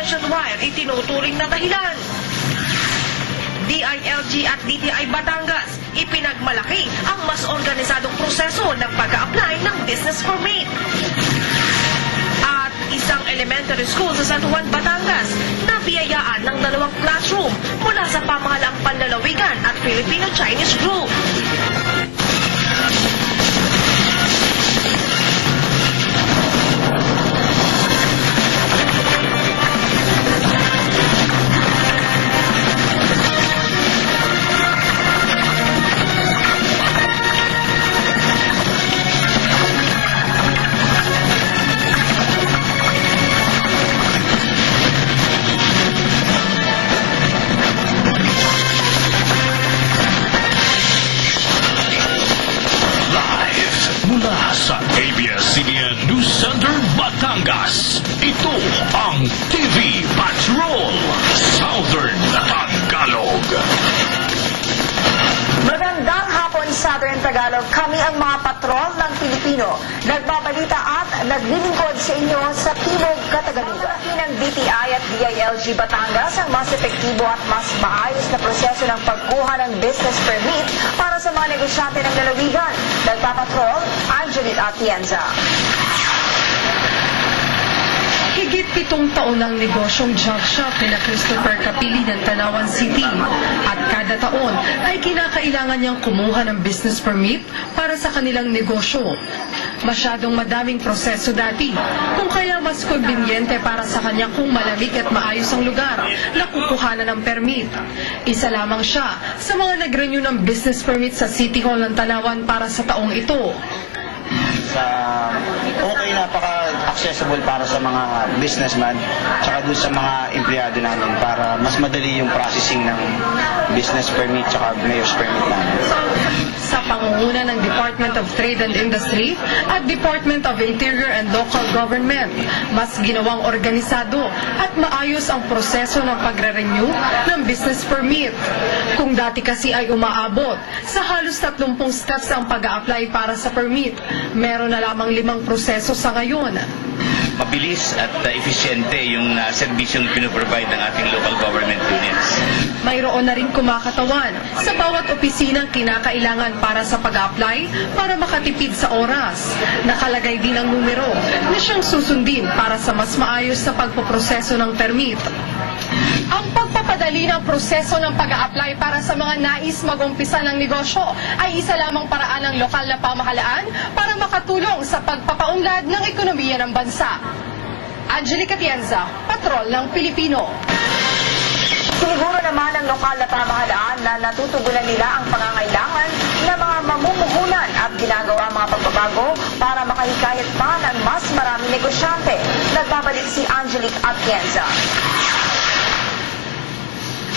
suspension wire itinuturing na dahilan. DILG at DTI Batangas, ipinagmalaki ang mas organisadong proseso ng pag-a-apply ng business permit. At isang elementary school sa San Juan, Batangas, nabiyayaan ng 2 classroom mula sa pamahalaang panlalawigan at Filipino-Chinese group. Mula sa ABS-CBN News Center, Batangas, ito ang TV Patrol, Southern Tagalog. Magandang hapon, Southern Tagalog. Kami ang mga patrol ng Pilipino. Nagbabalita at naglilingkod sa inyo sa Timog Katagalugan. Ng DTI at DILG Batangas ang mas epektibo at mas maayos na proseso ng pagkuha ng business permit para sa mga negosyante ng lalawigan. Nagpapatrol, Angeline Atienza. Higit 7 taon ng negosyong junk shop ni Christopher Capili ng Tanawan City at kada taon ay kinakailangan niyang kumuha ng business permit para sa kanilang negosyo. Masyadong madaming proseso dati, kung kaya mas konbinyente para sa kanya kung malamig at maayos ang lugar na kukuhanan ng permit. Isa lamang siya sa mga nag-renew ng business permit sa City Hall ng Tanawan para sa taong ito. Okay, napaka-accessible para sa mga businessman tsaka doon sa mga empleyado namin para mas madali yung processing ng business permit tsaka mayor's permit namin. Sa pangunguna ng Department of Trade and Industry at Department of Interior and Local Government, mas ginawang organisado at maayos ang proseso ng pagre-renew ng business permit. Kung dati kasi ay umaabot sa halos 30 steps ang pag-a-apply para sa permit, meron na lamang 5 proseso sa ngayon. Mabilis at eficiente yung serbisyong pinoprovide ng ating local government units. Mayroon na rin kumakatawan sa bawat opisinang kinakailangan para sa pag-apply para makatipid sa oras. Nakalagay din ang numero na siyang susundin para sa mas maayos na pagpoproseso ng permit. Ang pagpapadali ng proseso ng pag-a-apply para sa mga nais mag-umpisa ng negosyo ay isa lamang paraan ng lokal na pamahalaan para makatulong sa pagpapaunlad ng ekonomiya ng bansa. Angelica Atienza, Patrol ng Pilipino. Siniguro naman ng lokal na pamahalaan na natutugunan nila ang pangangailangan ng mga mamumuhunan at ginagawa ang mga pagbabago para makahikayat pa ng mas maraming negosyante. Nagbabalik si Angelique Atienza.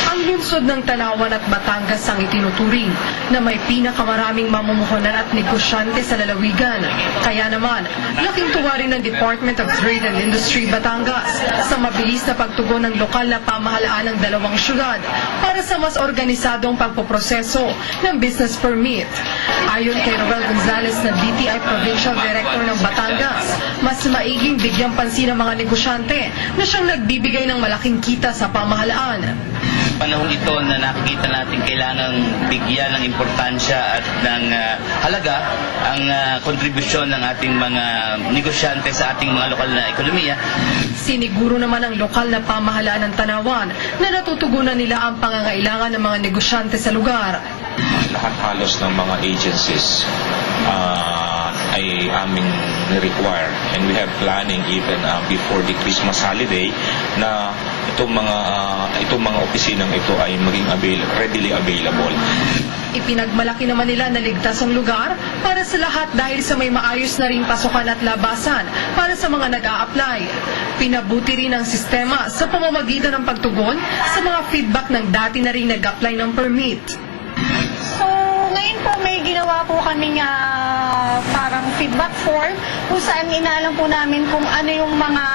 Ang lungsod ng Tanawan at Batangas ang itinuturing na may pinakamaraming mamumuhunan at negosyante sa lalawigan. Kaya naman, laking tuwa rin ng Department of Trade and Industry Batangas sa mabilis na pagtugon ng lokal na pamahalaan ng 2 syudad para sa mas organisadong pagpoproseso ng business permit. Ayon kay Roel Gonzalez na DTI Provincial Director ng Batangas, mas maiging bigyang pansin ng mga negosyante na siyang nagbibigay ng malaking kita sa pamahalaan. Panahon ito na nakikita natin kailangang bigyan ng importansya at ng halaga ang kontribusyon ng ating mga negosyante sa ating mga lokal na ekonomiya. Siniguro naman ang lokal na pamahalaan ng Tanawan na natutugunan nila ang pangangailangan ng mga negosyante sa lugar. Lahat halos ng mga agencies ay aming require, and we have planning even before the Christmas holiday na itong mga opisinang ito ay maging readily available. Ipinagmalaki naman nila na ligtas ang lugar para sa lahat dahil sa may maayos na ring pasukan at labasan para sa mga nag-a-apply. Pinabuti rin ang sistema sa pamamagitan ng pagtugon sa mga feedback ng dati na ring nag-apply ng permit. So, ngayon po may ginawa po kaming parang feedback form kung saan inaalam po namin kung ano yung mga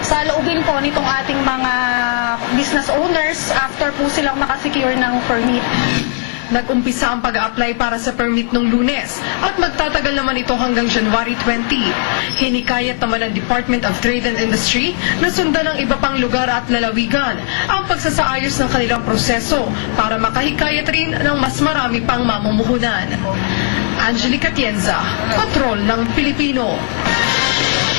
sa loobin po nitong ating mga business owners after po silang makasecure ng permit. Nag-umpisa ang pag-a-apply para sa permit noong Lunes at magtatagal naman ito hanggang January 20. Hinikayat naman ng Department of Trade and Industry na sundan ng iba pang lugar at lalawigan ang pagsasaayos ng kanilang proseso para makahikayat rin ng mas marami pang mamumuhunan. Angelica Tienza, Patrol ng Pilipino.